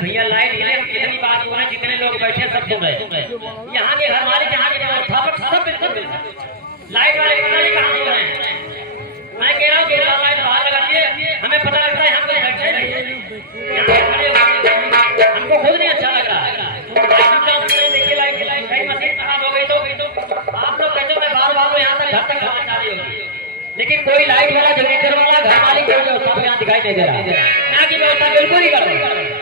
भैया लाइट हिले हम कितनी बात हो रहे हैं, जितने लोग बैठे सब सुन रहे हैं। यहाँ के घर मालिक यहाँ के व्यवस्था पर सब बिल्कुल लाइट वाले पता नहीं कहाँ सो रहे हैं। मैं कह रहा हूँ लाइट बाहर लगा दिए, हमें पता लगता है हम कोई बैठे नहीं, यहाँ खड़े होंगे, हमको खुद नहीं अच्छा लग रहा है। देखिए लाइट कहीं मशीन खराब हो गई तो आप लोग कहते हो मैं बार बार यहाँ तक घर तक आवाज आ रही होगी, लेकिन कोई लाइट वाला जनरेटर वाला घर मालिक कोई व्यवस्था यहाँ दिखाई नहीं दे रहा है। यहाँ की व्यवस्था बिल्कुल ही करो।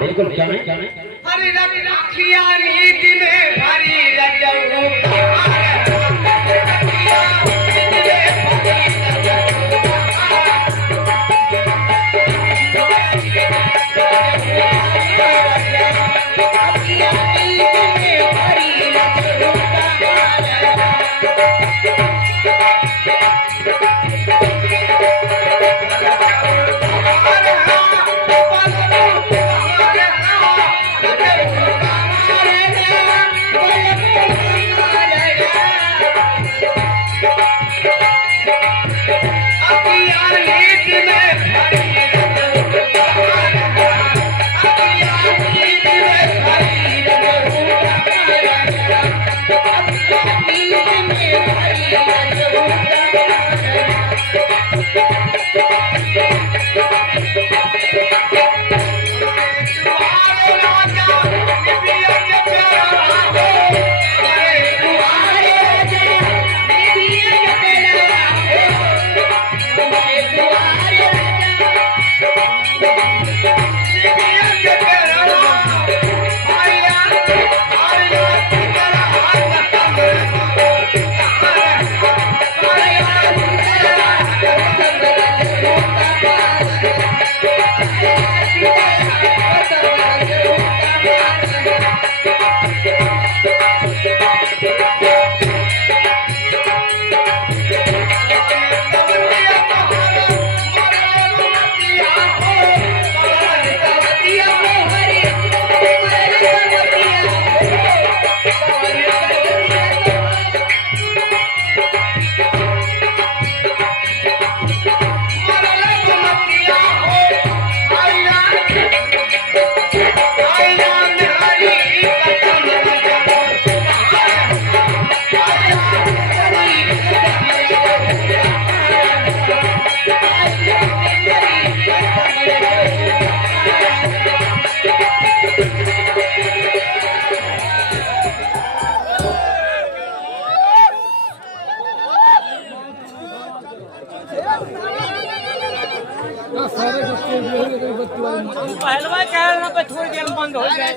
बिल्कुल क्या नहीं हरी राखिया नीत में भरी रजऊ पहलवा कह रहा पे थोड़ी देर बंद हो जाए